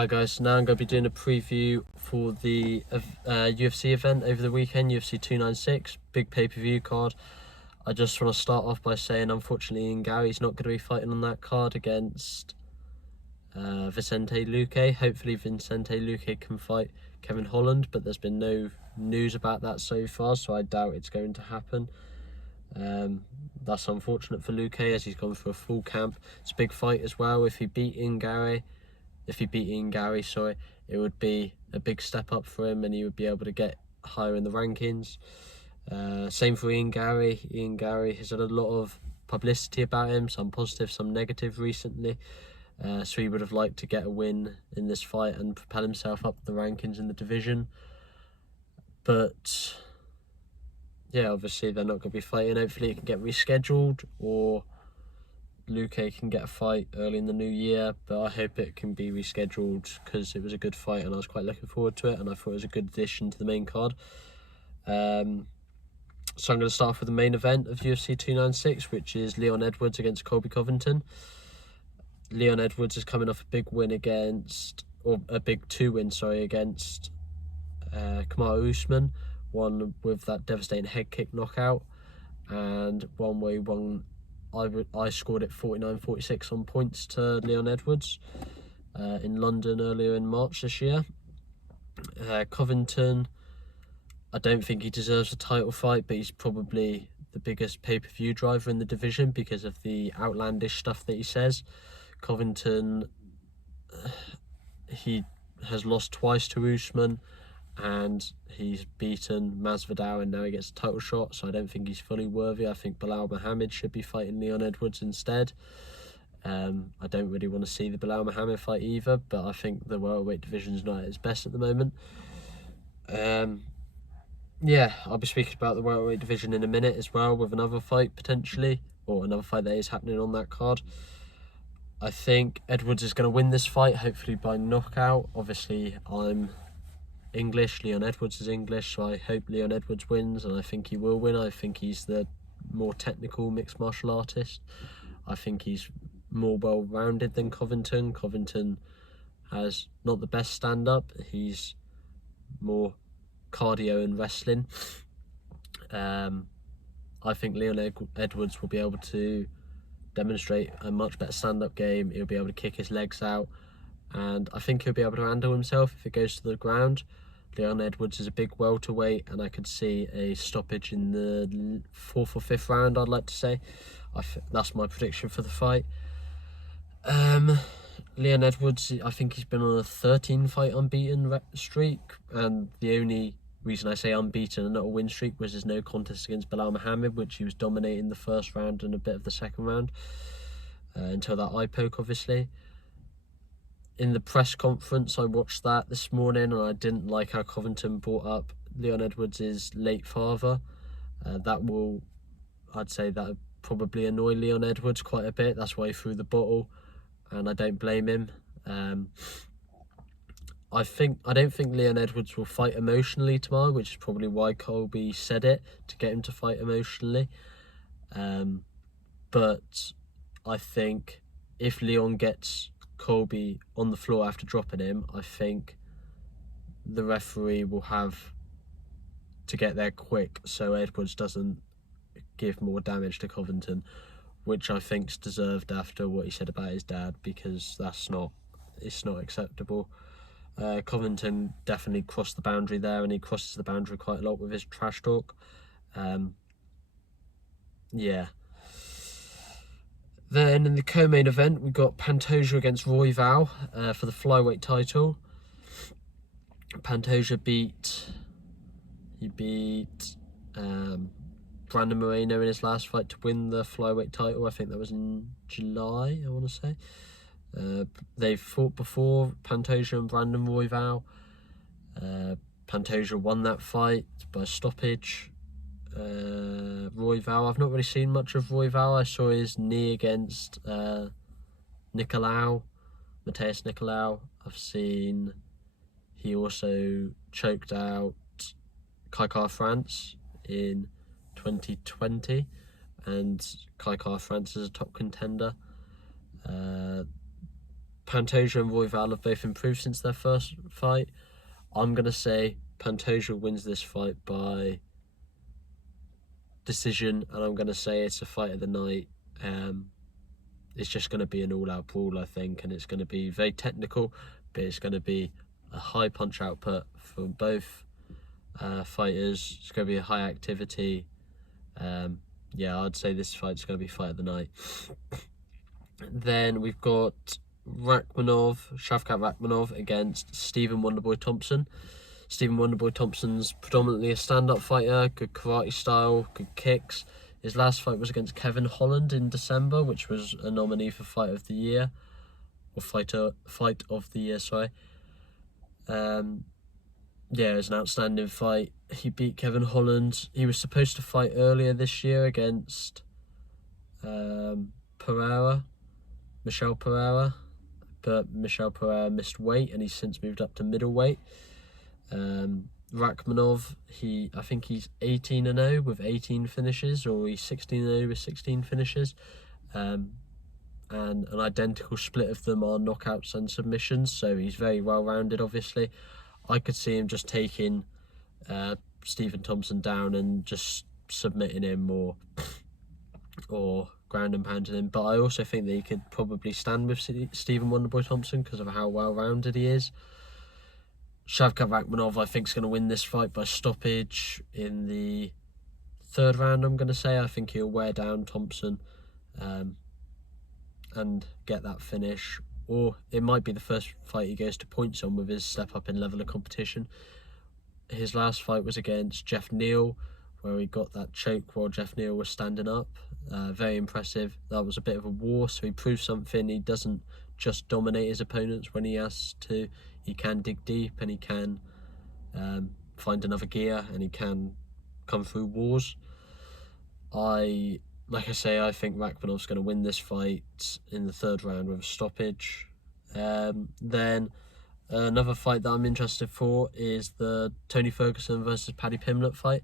Hi guys, so now I'm going to be doing a preview for the UFC event over the weekend, UFC 296, big pay-per-view card. I just want to start off by saying, unfortunately, Ian Gary's not going to be fighting on that card against Vicente Luque. Hopefully Vicente Luque can fight Kevin Holland, but there's been no news about that so far, so I doubt it's going to happen. That's unfortunate for Luque, as he's gone for a full camp. It's a big fight as well. If he beat Ian Gary, it would be a big step up for him and he would be able to get higher in the rankings. Same for Ian Gary. Ian Gary has had a lot of publicity about him, some positive, some negative recently. So he would have liked to get a win in this fight and propel himself up the rankings in the division. But yeah, obviously they're not going to be fighting. Hopefully it can get rescheduled, or Luque can get a fight early in the new year, but I hope it can be rescheduled because it was a good fight and I was quite looking forward to it, and I thought it was a good addition to the main card. So I'm going to start off with the main event of UFC 296, which is Leon Edwards against Colby Covington. Leon Edwards is coming off a big win against Kamaru Usman, one with that devastating head kick knockout, and one where he won. I scored it 49-46 on points to Leon Edwards in London earlier in March this year. Covington, I don't think he deserves a title fight, but he's probably the biggest pay-per-view driver in the division because of the outlandish stuff that he says. Covington, he has lost twice to Usman, and he's beaten Masvidal, and now he gets a title shot, so I don't think he's fully worthy. I think Belal Muhammad should be fighting Leon Edwards instead. I don't really want to see the Belal Muhammad fight either, but I think the welterweight division is not at its best at the moment. Yeah, I'll be speaking about the welterweight division in a minute as well, with another fight potentially, or another fight that is happening on that card. I think Edwards is going to win this fight, hopefully by knockout. Obviously, I'm English, Leon Edwards is English, so I hope Leon Edwards wins, and I think he will win. I think he's the more technical mixed martial artist. I think he's more well-rounded than Covington. Covington has not the best stand-up, he's more cardio and wrestling. I think Leon Edwards will be able to demonstrate a much better stand-up game. He'll be able to kick his legs out, and I think he'll be able to handle himself if it goes to the ground. Leon Edwards is a big welterweight, and I could see a stoppage in the 4th or 5th round, I'd like to say. That's my prediction for the fight. Leon Edwards, I think he's been on a 13-fight unbeaten streak, and the only reason I say unbeaten and not a win streak was his no contest against Belal Muhammad, which he was dominating the first round and a bit of the second round, until that eye poke, obviously. In the press conference, I watched that this morning, and I didn't like how Covington brought up Leon Edwards' late father. I'd say that would probably annoy Leon Edwards quite a bit. That's why he threw the bottle, and I don't blame him. I don't think Leon Edwards will fight emotionally tomorrow, which is probably why Colby said it, to get him to fight emotionally. But I think if Leon gets Colby on the floor after dropping him, I think the referee will have to get there quick so Edwards doesn't give more damage to Covington, which I think's deserved after what he said about his dad, because it's not acceptable. Covington definitely crossed the boundary there, and he crosses the boundary quite a lot with his trash talk. Yeah. Then in the co-main event, we got Pantoja against Royval for the flyweight title. Pantoja beat Brandon Moreno in his last fight to win the flyweight title. I think that was in July, I want to say. They fought before, Pantoja and Brandon Royval. Pantoja won that fight by stoppage. Royval, I've not really seen much of Royval. I saw his knee against Mateus Nicolau. I've seen he also choked out Kai France in 2020, and Kai France is a top contender. Pantoja and Royval have both improved since their first fight. I'm going to say Pantoja wins this fight by decision, and I'm going to say it's a fight of the night. It's just going to be an all-out brawl, I think, and it's going to be very technical, but it's going to be a high punch output for both fighters. It's going to be a high activity. Yeah, I'd say this fight's going to be fight of the night. Then we've got Shavkat Rakhmonov against Stephen Wonderboy Thompson. Stephen Wonderboy Thompson's predominantly a stand-up fighter, good karate style, good kicks. His last fight was against Kevin Holland in December, which was a nominee for Fight of the Year. Or Fight of the Year, sorry. Yeah, it was an outstanding fight. He beat Kevin Holland. He was supposed to fight earlier this year against Michel Pereira, but Michel Pereira missed weight and he's since moved up to middleweight. Rakhmonov, I think he's 18-0 with 18 finishes, or he's 16-0 with 16 finishes. And an identical split of them are knockouts and submissions, so he's very well-rounded, obviously. I could see him just taking Stephen Thompson down and just submitting him or ground and pounding him. But I also think that he could probably stand with Stephen Wonderboy Thompson because of how well-rounded he is. Shavkat Rakhmonov, I think, is going to win this fight by stoppage in the third round, I'm going to say. I think he'll wear down Thompson and get that finish. Or it might be the first fight he goes to points on with his step up in level of competition. His last fight was against Jeff Neal, where he got that choke while Jeff Neal was standing up. Very impressive. That was a bit of a war, so he proved something. He doesn't just dominate his opponents when he has to. He can dig deep and he can find another gear and he can come through wars. Like I say, I think Rakhmonov's going to win this fight in the third round with a stoppage. Then another fight that I'm interested for is the Tony Ferguson versus Paddy Pimblett fight.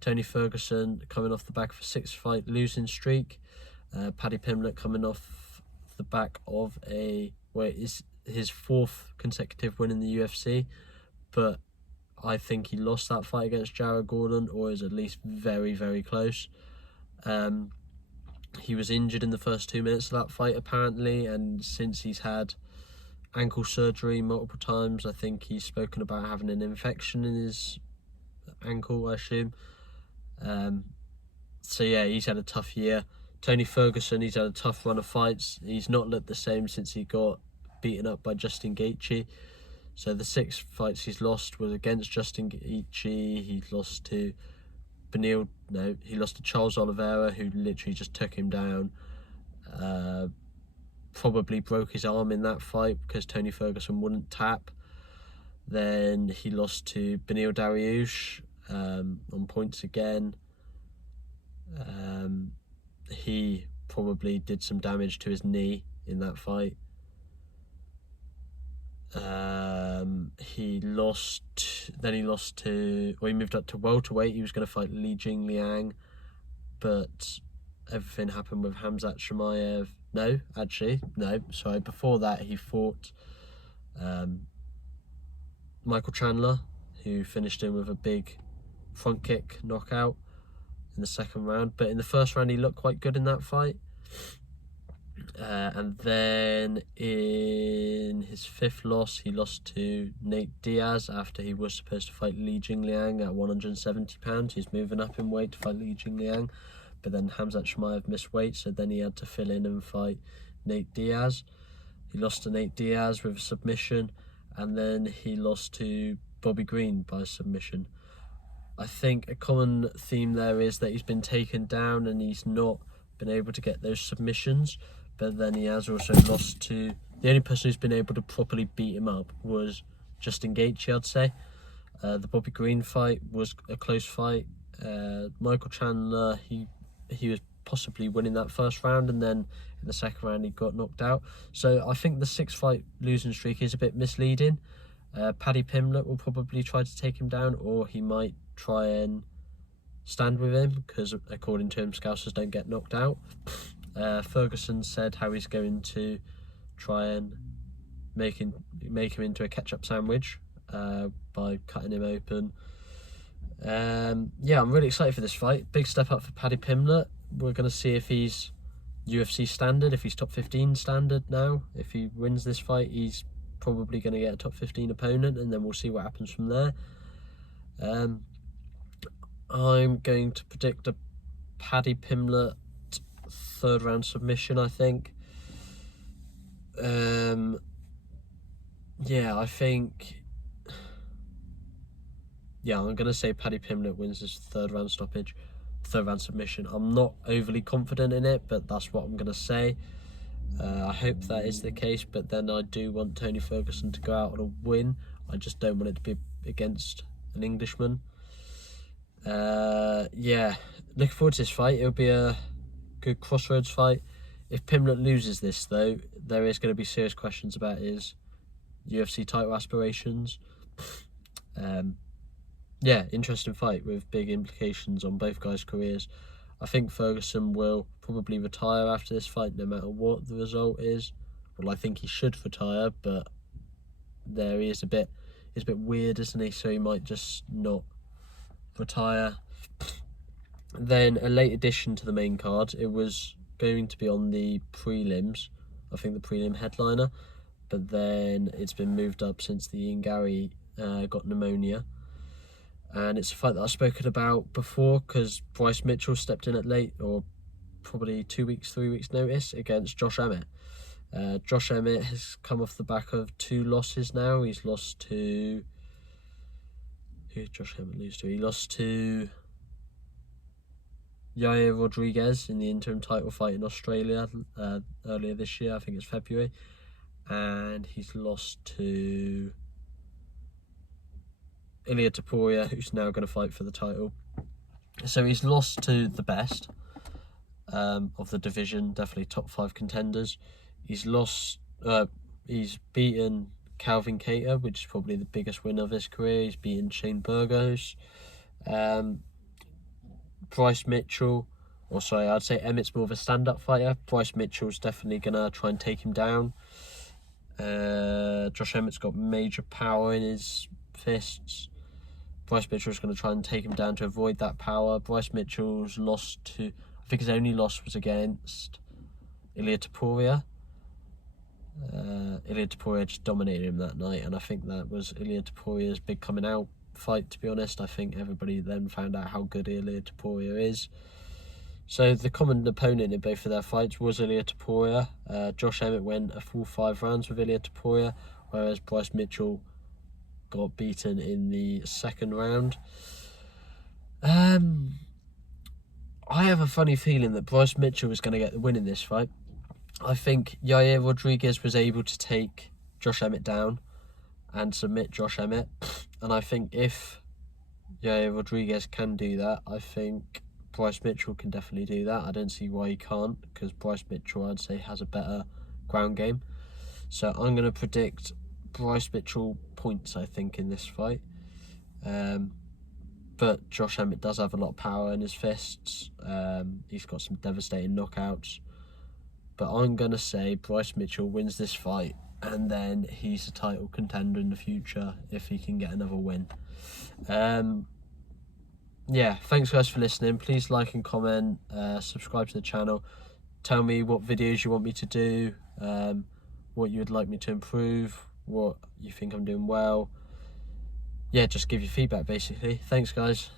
Tony Ferguson coming off the back of a 6-fight losing streak. Paddy Pimblett coming off the back of his 4th consecutive win in the UFC, but I think he lost that fight against Jared Gordon, or is at least very, very close. He was injured in the first 2 minutes of that fight, apparently, and since he's had ankle surgery multiple times, I think he's spoken about having an infection in his ankle, I assume. So yeah, he's had a tough year. Tony Ferguson, he's had a tough run of fights. He's not looked the same since he got beaten up by Justin Gaethje. So the 6 fights he's lost was against Justin Gaethje. He lost to Charles Oliveira, who literally just took him down. Probably broke his arm in that fight because Tony Ferguson wouldn't tap. Then he lost to Beneil Dariush on points again. He probably did some damage to his knee in that fight. He moved up to welterweight. He was going to fight Li Jingliang, but everything happened with Khamzat Chimaev. Before that he fought Michael Chandler, who finished him with a big front kick knockout in the second round. But in the first round he looked quite good in that fight. And then in his 5th loss, he lost to Nate Diaz after he was supposed to fight Li Jingliang at 170 pounds. He's moving up in weight to fight Li Jingliang, but then Khamzat Chimaev missed weight, so then he had to fill in and fight Nate Diaz. He lost to Nate Diaz with a submission, and then he lost to Bobby Green by submission. I think a common theme there is that he's been taken down and he's not been able to get those submissions. But then he has also lost to... The only person who's been able to properly beat him up was Justin Gaethje, I'd say. The Bobby Green fight was a close fight. Michael Chandler, he was possibly winning that first round, and then in the second round he got knocked out. So I think the 6-fight losing streak is a bit misleading. Paddy Pimblett will probably try to take him down, or he might try and stand with him, because according to him, Scousers don't get knocked out. Ferguson said how he's going to try and make him into a ketchup sandwich by cutting him open. Yeah, I'm really excited for this fight. Big step up for Paddy Pimblett. We're going to see if he's UFC standard, if he's top 15 standard now. If he wins this fight, he's probably going to get a top 15 opponent, and then we'll see what happens from there. I'm going to predict a Paddy Pimblett 3rd round submission, I think. Yeah, I think... Yeah, I'm going to say Paddy Pimblett wins this 3rd round stoppage, 3rd round submission. I'm not overly confident in it, but that's what I'm going to say. I hope that is the case, but then I do want Tony Ferguson to go out on a win. I just don't want it to be against an Englishman. Yeah, looking forward to this fight. It'll be a good crossroads fight. If Pimblett loses this, though, there is going to be serious questions about his UFC title aspirations. Yeah, interesting fight with big implications on both guys' careers. I think Ferguson will probably retire after this fight, no matter what the result is. Well, I think he should retire, but there he is he's a bit weird, isn't he? So he might just not retire. Then a late addition to the main card. It was going to be on the prelims, I think the prelim headliner, but then it's been moved up since the Ian Gary got pneumonia. And it's a fight that I've spoken about before, because Bryce Mitchell stepped in at late, or probably 2 weeks, 3 weeks notice, against Josh Emmett. Josh Emmett has come off the back of 2 losses now. He's lost to... Who did Josh Emmett lose to? He lost to Yair Rodriguez in the interim title fight in Australia earlier this year. I think it's February. And he's lost to Ilia Topuria, who's now going to fight for the title. So he's lost to the best of the division, definitely top 5 contenders. He's beaten Calvin Kattar, which is probably the biggest win of his career. He's beaten Shane Burgos. Bryce Mitchell, I'd say Emmett's more of a stand-up fighter. Bryce Mitchell's definitely going to try and take him down. Josh Emmett's got major power in his fists. Bryce Mitchell's going to try and take him down to avoid that power. Bryce Mitchell's lost to... I think his only loss was against Ilia Topuria. Ilia Topuria just dominated him that night, and I think that was Ilia Topuria's big coming out fight, to be honest. I think everybody then found out how good Ilia Topuria is. So the common opponent in both of their fights was Ilia Topuria. Josh Emmett went a full 5 rounds with Ilia Topuria, whereas Bryce Mitchell got beaten in the 2nd round. I have a funny feeling that Bryce Mitchell is going to get the win in this fight. I think Yair Rodriguez was able to take Josh Emmett down and submit Josh Emmett. And I think if Yair Rodriguez can do that, I think Bryce Mitchell can definitely do that. I don't see why he can't, because Bryce Mitchell, I'd say, has a better ground game. So I'm going to predict Bryce Mitchell points, I think, in this fight. But Josh Emmett does have a lot of power in his fists. He's got some devastating knockouts. But I'm going to say Bryce Mitchell wins this fight, and then he's a title contender in the future if he can get another win. Yeah, thanks guys for listening. Please like and comment, subscribe to the channel. Tell me what videos you want me to do, what you would like me to improve, what you think I'm doing well. Yeah, just give your feedback basically. Thanks guys.